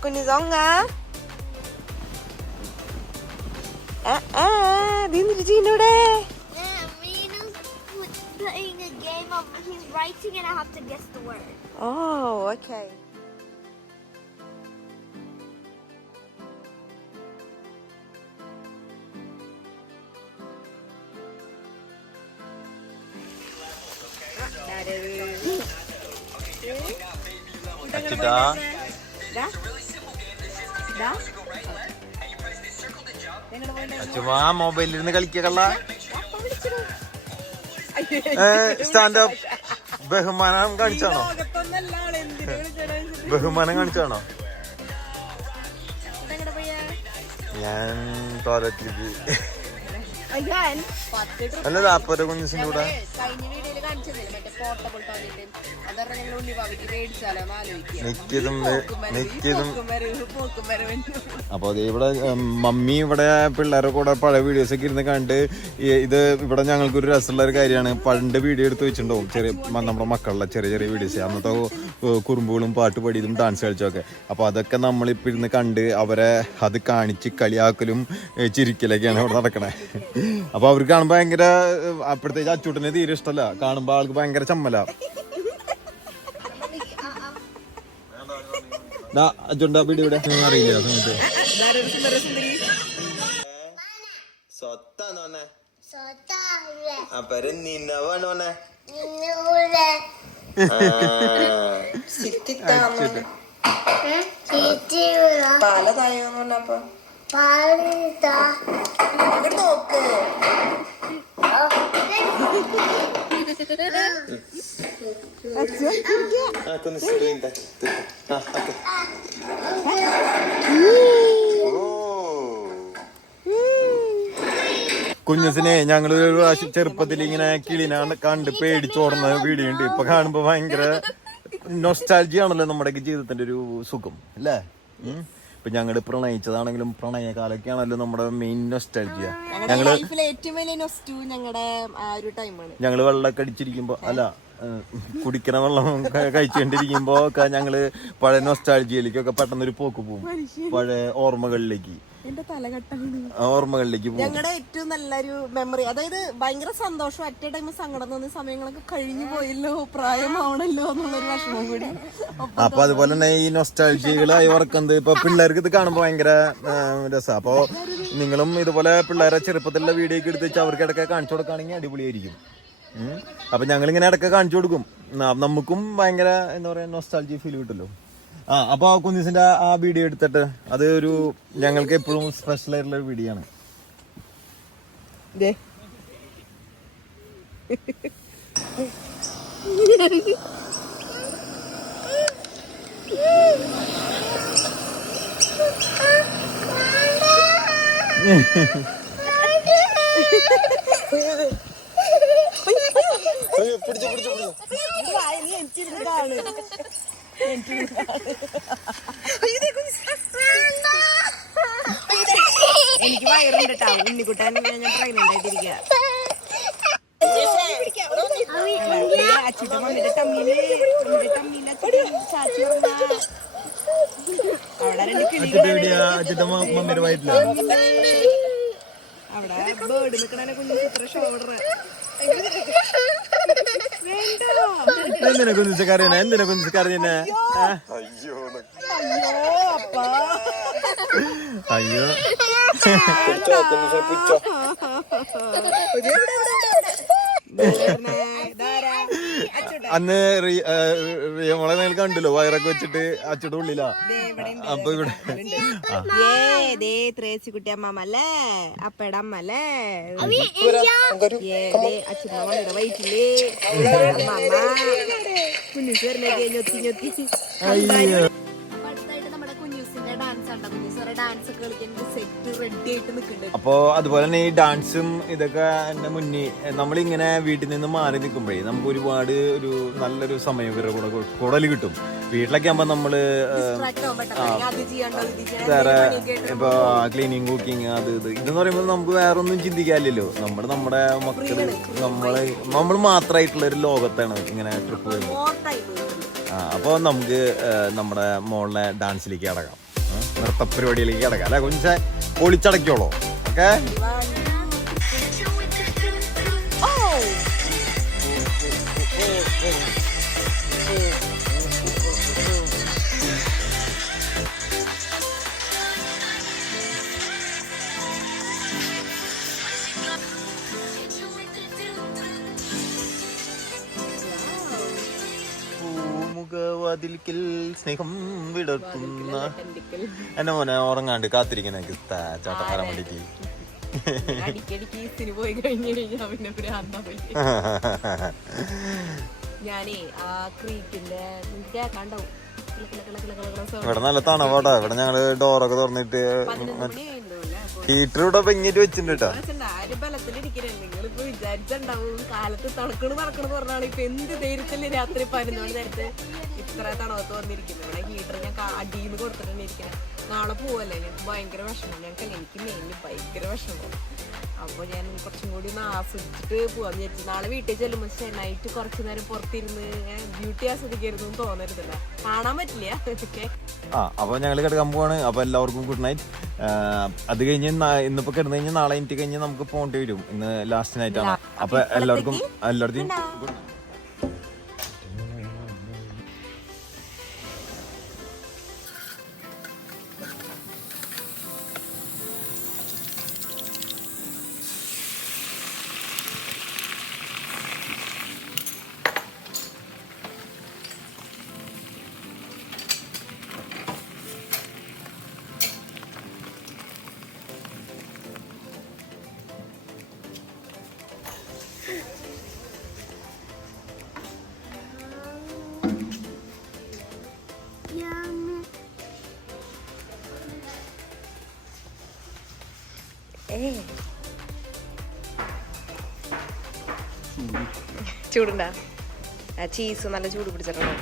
കുഞ്ഞു സോങ്ങ ജീനൂടെ okay. ചുമ്മാ മൊബൈലിൽ ഇരുന്ന് കളിക്കല്ല. സ്റ്റാൻഡപ്പ് ബഹുമാനം കാണിച്ചാണോ? ഞാൻ ടോയ്ലറ്റിലേക്ക് അല്ല അപ്പന്റെ കുഞ്ഞിന്റെ കൂടെ. അപ്പൊ ഇവിടെ മമ്മി ഇവിടെ പിള്ളേരെ കൂടെ പഴയ വീഡിയോസ് ഒക്കെ ഇരുന്ന് കണ്ട് ഇത് ഇവിടെ ഞങ്ങൾക്കൊരു രസമുള്ള ഒരു കാര്യമാണ്. പണ്ട് വീഡിയോ എടുത്ത് വെച്ചിട്ടുണ്ടാവും ചെറിയ നമ്മുടെ മക്കളുടെ ചെറിയ വീഡിയോസ്, അന്നത്തെ കുറുമ്പുകളും പാട്ട് പാടിയതും ഡാൻസ് കളിച്ചൊക്കെ. അപ്പൊ അതൊക്കെ നമ്മളിപ്പോ ഇരുന്ന് കണ്ട് അവരെ അത് കാണിച്ച് കളിയാക്കലും ചിരിക്കലൊക്കെയാണ് ഇവിടെ നടക്കണേ. അപ്പൊ അവർക്ക് കാണുമ്പോ ഭയങ്കര, അപ്പോഴത്തേക്ക് അച്ചൂട്ടനെ തീരെ ഇഷ്ടമല്ല. കാണുമ്പോ ആൾക്ക് ഭയങ്കര ചമ്മല. അച്ചുണ്ട വീട് ഇവിടെ അറിയില്ല സമയത്ത് സ്വത്താണോന്നെ അപ്പരം നിന്നവണോന്നെ പാലതായോന്നപ്പോ നോക്ക്. കുഞ്ഞസിനെ ഞങ്ങള് ഒരു പ്രാവശ്യം ചെറുപ്പത്തിൽ ഇങ്ങനെ കിളിനെ കണ്ട് പേടിച്ചോടുന്ന വീഡിയോ ഉണ്ട്. ഇപ്പൊ കാണുമ്പോ ഭയങ്കര നൊസ്റ്റാൾജിയ ആണല്ലോ നമ്മുടെ ജീവിതത്തിന്റെ ഒരു സുഖം അല്ലേ? ഇപ്പൊ ഞങ്ങള് പ്രണയിച്ചതാണെങ്കിലും പ്രണയകാലൊക്കെ ആണല്ലോ നമ്മുടെ മെയിൻ നൊസ്റ്റാൾജിയ. ഞങ്ങള് വെള്ളമൊക്കെ അടിച്ചിരിക്കുമ്പോ കുടിക്കണ വെള്ളം കഴിച്ചുകൊണ്ടിരിക്കുമ്പോ ഞങ്ങള് പഴയ നൊസ്റ്റാൾജിയയിലേക്കൊക്കെ പെട്ടെന്നൊരു പോക്ക് പോകും, പഴയ ഓർമ്മകളിലേക്ക് പോകും. ഞങ്ങളുടെ ഏറ്റവും നല്ലൊരു മെമ്മറി, അതായത് ഭയങ്കര സന്തോഷം, അറ്റ് ടൈം സങ്കടം തോന്നിയ സമയങ്ങളൊക്കെ കഴിഞ്ഞു പോയല്ലോ, പ്രായമാവണല്ലോ എന്നുള്ളൊരു വിഷമം കൂടി. അപ്പൊ അതുപോലെ തന്നെ ഈ നൊസ്റ്റാൾജികളായി ഓർക്കുന്നത് ഇപ്പൊ പിള്ളേർക്ക് ഇത് കാണുമ്പോ ഭയങ്കര രസമാണ്. അപ്പൊ നിങ്ങളും ഇതുപോലെ പിള്ളേരെ ചെറുപ്പത്തിലുള്ള വീഡിയോ ഒക്കെ എടുത്ത് വെച്ചാൽ അവർക്ക് ഇടയ്ക്ക് കാണിച്ചു കൊടുക്കുകയാണെങ്കിൽ അടിപൊളിയായിരിക്കും. അപ്പൊ ഞങ്ങളിങ്ങനെ ഇടയ്ക്ക് കാണിച്ചു കൊടുക്കും, നമുക്കും ഭയങ്കര എന്താ പറയാ നൊസ്റ്റാൾജി ഫീൽ കിട്ടുമല്ലോ. അപ്പൊ കുഞ്ഞിസിന്റെ ആ വീഡിയോ എടുത്തിട്ട് അത് ഒരു ഞങ്ങൾക്ക് എപ്പോഴും സ്പെഷ്യൽ ആയിട്ടുള്ള ഒരു വീഡിയോ ആണ്. എനിക്ക് വയറുണ്ട് കേട്ടോ, ഉണ്ണിക്കുട്ടൻ ഞാൻ പ്രഗ്നന്റ് ആയിട്ടിരിക്കുക. അച്ഛൻ്റെ മമ്മിയുടെ തമ്മില് ചാച്ചി അവിടെ രണ്ട് അവിടെ ബേർഡ് നിക്കണ കുഞ്ഞു ചിത്ര ഷോൾഡർ. എന്തിനാ കുഞ്ഞിച്ച് കറിയണേ, എന്തിനാ കുഞ്ഞിച്ച് കറിയണേ? അയ്യോ അന്ന് റിയമോളെ നിങ്ങൾ കണ്ടല്ലോ, വയറൊക്കെ വെച്ചിട്ട് അച്ഛയുടെ ഉള്ളിലാ. അപ്പൊ ഇവിടെ ത്രേസിക്കുട്ടി അമ്മല്ലേ, അപ്പയുടെ അമ്മല്ലേ, അച്ഛൻ്റെ വയറ്റില് കുഞ്ഞുസ് വരുന്നേ ഞൊത്തി ഞൊത്തി. അപ്പോ അതുപോലെ തന്നെ ഈ ഡാൻസും ഇതൊക്കെ എന്റെ മുന്നേ നമ്മളിങ്ങനെ വീട്ടിൽ നിന്ന് മാറി നിൽക്കുമ്പോഴേ നമുക്ക് ഒരുപാട് ഒരു നല്ലൊരു സമയം കൂടുതൽ കിട്ടും. വീട്ടിലൊക്കെ ആകുമ്പോ നമ്മള് വേറെ ഇപ്പൊ ക്ലീനിങ്, കുക്കിങ്, അത് ഇതെന്ന് പറയുമ്പോൾ നമുക്ക് വേറെ ഒന്നും ചിന്തിക്കാനില്ലല്ലോ. നമ്മുടെ മക്കള് നമ്മൾ മാത്രമായിട്ടുള്ള ഒരു ലോകത്താണ് ഇങ്ങനെ ട്രിപ്പ് വരുമ്പോൾ. അപ്പോൾ നമുക്ക് നമ്മുടെ മോളിലെ ഡാൻസിലേക്ക് അടക്കാം, നൃത്ത പരിപാടിയിലേക്ക് കിടക്കാം അല്ലെ കുഞ്ഞെ, പൊളിച്ചടക്കോളോ. ഓക്കെ, മുഖവാതിൽക്കൽ സ്നേഹം വിടർത്തുന്ന എന്റെ മോനെ ഉറങ്ങാണ്ട് കാത്തിരിക്കുന്ന ചേട്ടൻ വരാൻ വേണ്ടിട്ട്. ഞാനേ ആ ക്രീക്കിന്റെ കേക്കാണ്ടാവും. ഇവിടെ നല്ല തണുപ്പാട്ടാ. ഇവിടെ ഞങ്ങള് ഡോറൊക്കെ തുറന്നിട്ട് ഹീറ്റർ ഇവിടെ പെങ്ങിട്ട് വെച്ചിട്ടുണ്ട് കേട്ടോ. ആര് ബലത്തിലിരിക്കണേ, നിങ്ങളിപ്പോ വിചാരിച്ചുണ്ടാവും കാലത്ത് തണുക്കണ് പറഞ്ഞാൽ ഇപ്പൊ എന്ത് ധൈര്യത്തില് രാത്രി 11 മണി നേരത്ത് ഇത്ര തണുപ്പത്ത് വന്നിരിക്കുന്നത്. ഇവിടെ ഹീറ്റർ ഞാൻ അടിയിൽ കൊടുത്തിട്ടാണ് ഇരിക്കുന്നത്. നാളെ പോവല്ലേ, ഞങ്ങൾക്ക് ഭയങ്കര വിഷമം. എനിക്ക് മെയിൻലി ഭയങ്കര വിഷമം. അപ്പോൾ ഞാൻ കുറച്ചും കൂടി ഒന്ന് ആസ്വദിച്ചിട്ട് പോവാന്ന് വിചാരിച്ചു. നാളെ വീട്ടിൽ ചെല്ലുമ്പോൾ നൈറ്റ് കുറച്ചു നേരം പുറത്തിരുന്ന് ബ്യൂട്ടി ആസ്വദിക്കരുത് എന്ന് തോന്നരുതല്ല, കാണാൻ പറ്റില്ല. അപ്പൊ ഞങ്ങള് കിടക്കാൻ പോവാണ്. അപ്പൊ എല്ലാവർക്കും ഗുഡ് നൈറ്റ്. അത് കഴിഞ്ഞ് ഇന്നിപ്പോ കിടന്നു കഴിഞ്ഞാൽ നാളെ എനിക്ക് കഴിഞ്ഞ് നമുക്ക് പോകേണ്ടി വരും. ഇന്ന് ലാസ്റ്റ് നൈറ്റ് ആണ്. അപ്പൊ എല്ലാവർക്കും ഗുഡ് നൈറ്റ്. ചൂടുണ്ടാ? ചീസ് നല്ല ചൂട് പിടിച്ചിട്ടുണ്ടോ?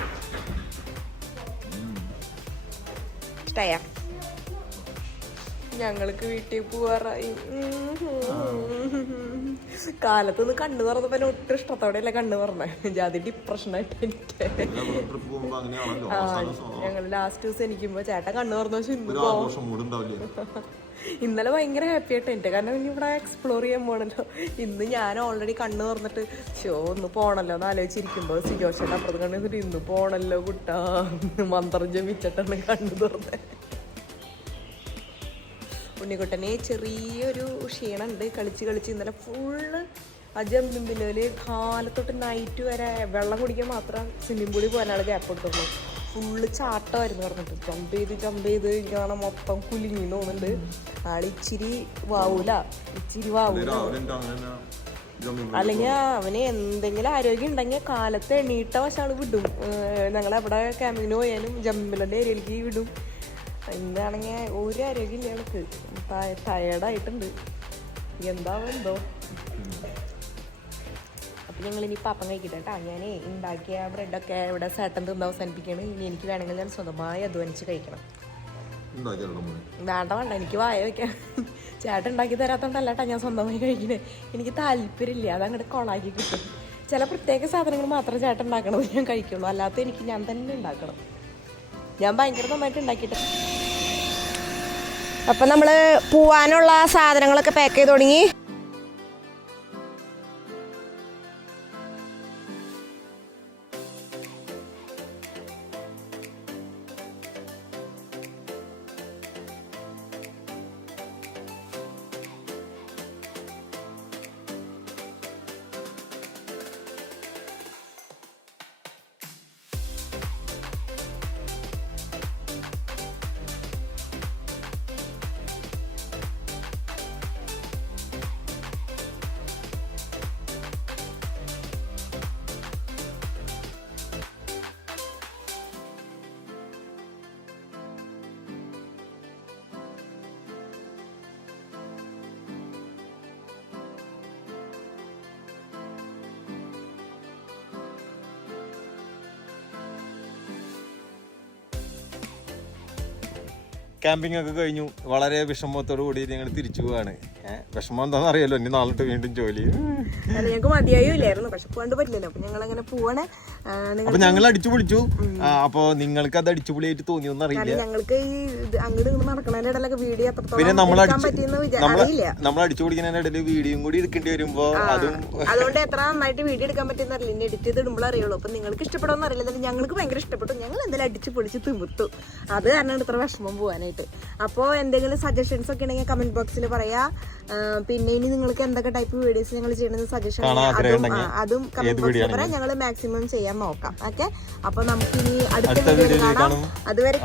ഇഷ്ടായ? ഞങ്ങൾക്ക് വീട്ടിൽ പോവാറായി. കാലത്തൊന്ന് കണ്ണു തുറന്നപ്പോ ഒട്ടും ഇഷ്ടത്തോടെയല്ല കണ്ണു തുറന്നേ. ജാതി ഡിപ്രഷനായിട്ട് എനിക്ക്. ഞങ്ങൾ ലാസ്റ്റ് ദിവസം എനിക്കുമ്പോ ചേട്ടൻ കണ്ണു തുറന്നു. ഇന്നലെ ഭയങ്കര ഹാപ്പി ആയിട്ട് എൻ്റെ, കാരണം ഇനി ഇവിടെ എക്സ്പ്ലോർ ചെയ്യാൻ പോകണല്ലോ. ഇന്ന് ഞാൻ ഓൾറെഡി കണ്ണ് തുറന്നിട്ട് ഒന്ന് പോകണല്ലോ എന്ന് ആലോചിച്ചിരിക്കുമ്പോൾ സിജോഷേട്ടൻ അപ്പുറത്ത് കണ്ടിട്ട് ഇന്ന് പോകണല്ലോ കുട്ടാ മന്ത്രം ജമിച്ചിട്ടാണ് കണ്ണു തുറന്നത്. ഉണ്ണിക്കുട്ടനെ ചെറിയൊരു ക്ഷീണമുണ്ട്, കളിച്ച് ഇന്നലെ ഫുള്ള് ആ ജമ്പിമ്പില് കാലത്തൊട്ട് നൈറ്റ് വരെ വെള്ളം കുടിക്കാൻ മാത്രം സ്വിമ്മിംഗ് പൂളിൽ പോകാനാണ് ഗ്യാപ്പ് എടുത്തുള്ളൂ. ഫുള്ള് ചാട്ടമായിരുന്നു പറഞ്ഞിട്ട് ജമ്പ് ചെയ്ത് ഇങ്ങനെ മൊത്തം കുലുങ്ങി തോന്നുന്നുണ്ട്. ഇച്ചിരി വാവൂല. അല്ലെങ്കിൽ അവന് എന്തെങ്കിലും ആരോഗ്യം ഉണ്ടെങ്കിൽ കാലത്ത് എണീട്ട വശാണ് വിടും. ഞങ്ങളെവിടെ ക്യാമ്പിങ്ങിന് പോയാലും ജമ്പിലിൻ്റെ ഏരിയയിലേക്ക് വിടും. എന്താണെങ്കിൽ ഒരു ആരോഗ്യം ഇല്ല ഞങ്ങൾക്ക്. ടയേർഡായിട്ടുണ്ട്. എന്തോ അപ്പം ഞങ്ങളിനി പാപ്പം കഴിക്കട്ടെ കേട്ടോ. ഞാൻ ഉണ്ടാക്കിയ ബ്രെഡൊക്കെ ഇവിടെ ചേട്ടൻ തിന്ന് അവസാനിപ്പിക്കുകയാണ്. ഇനി എനിക്ക് വേണമെങ്കിൽ ഞാൻ സ്വന്തമായി അധ്വാനിച്ച് കഴിക്കണം. വേണ്ട എനിക്ക് വായ വയ്ക്കാം. ചേട്ടൻ ഉണ്ടാക്കി തരാത്തോണ്ടല്ല കേട്ടോ ഞാൻ സ്വന്തമായി കഴിക്കണേ. എനിക്ക് താല്പര്യമില്ല, അതങ്ങോട്ട് കൊളാക്കി കിട്ടും. ചില പ്രത്യേക സാധനങ്ങൾ മാത്രം ചേട്ടൻ ഉണ്ടാക്കണത് ഞാൻ കഴിക്കുള്ളൂ, അല്ലാത്ത എനിക്ക് ഞാൻ തന്നെ ഉണ്ടാക്കണം. ഞാൻ ഭയങ്കര നന്നായിട്ട് ഉണ്ടാക്കിയിട്ട്. അപ്പം നമ്മൾ പോവാനുള്ള സാധനങ്ങളൊക്കെ പാക്ക് ചെയ്ത് തുടങ്ങി. ക്യാമ്പിംഗ് ഒക്കെ കഴിഞ്ഞു. വളരെ വിഷമത്തോടു കൂടി ഞങ്ങൾ തിരിച്ചു പോവാണ്. വിഷമം എന്താണെന്ന് അറിയാലോ, ഇനി നാളെ വീണ്ടും ജോലി. ഞങ്ങൾക്ക് മതിയായില്ലായിരുന്നു, പക്ഷെ പോകാണ്ട് പറ്റില്ലല്ലോ. അപ്പൊ ഞങ്ങൾ അങ്ങനെ പോവാണ്. അപ്പൊ ഞങ്ങൾ അടിച്ചു പൊളിച്ചു. അപ്പൊ നിങ്ങൾക്ക് അത് അടിച്ചുപൊളിയായിട്ട് തോന്നിയൊന്നും അറിയില്ല. ഞങ്ങൾക്ക് ഈ അങ്ങോട്ട് നടക്കണതിന്റെ ഇടയിലൊക്കെ വീഡിയോ പിന്നെ നമ്മൾ അടിച്ചു പൊളിക്കുന്നതിന്റെ ഇടയിൽ വീഡിയോയും കൂടി എടുക്കേണ്ടി വരുമ്പോ അതുകൊണ്ട് എത്ര നന്നായിട്ട് വീഡിയോ എടുക്കാൻ പറ്റുന്ന അറിയില്ല. ഇനി എഡിറ്റ് ചെയ്ത് ഇടുമ്പോൾ അറിയുള്ളൂ. അപ്പൊ നിങ്ങൾക്ക് ഇഷ്ടപ്പെടുമെന്ന് അറിയില്ല, ഞങ്ങൾക്ക് ഭയങ്കര ഇഷ്ടപ്പെട്ടു. ഞങ്ങൾ എന്തായാലും അടിച്ചു പൊളിച്ച് തിമിർത്തു. അത് കാരണമാണ് ഇത്ര വിഷമം പോകാനായിട്ട്. അപ്പോൾ എന്തെങ്കിലും സജഷൻസ് ഒക്കെ ഉണ്ടെങ്കിൽ കമന്റ് ബോക്സിൽ പറയാ. പിന്നെ ഇനി നിങ്ങൾക്ക് എന്തൊക്കെ ടൈപ്പ് വീഡിയോസ് ഞങ്ങൾ ചെയ്യണമെന്ന് സജഷൻ അതും കമന്റ് ബോക്സിൽ പറയാം. ഞങ്ങൾ മാക്സിമം ചെയ്യാൻ നോക്കാം. ഓക്കെ, അപ്പൊ നമുക്ക് ഇനി അടുത്ത വീഡിയോ കാണാം. അതുവരെ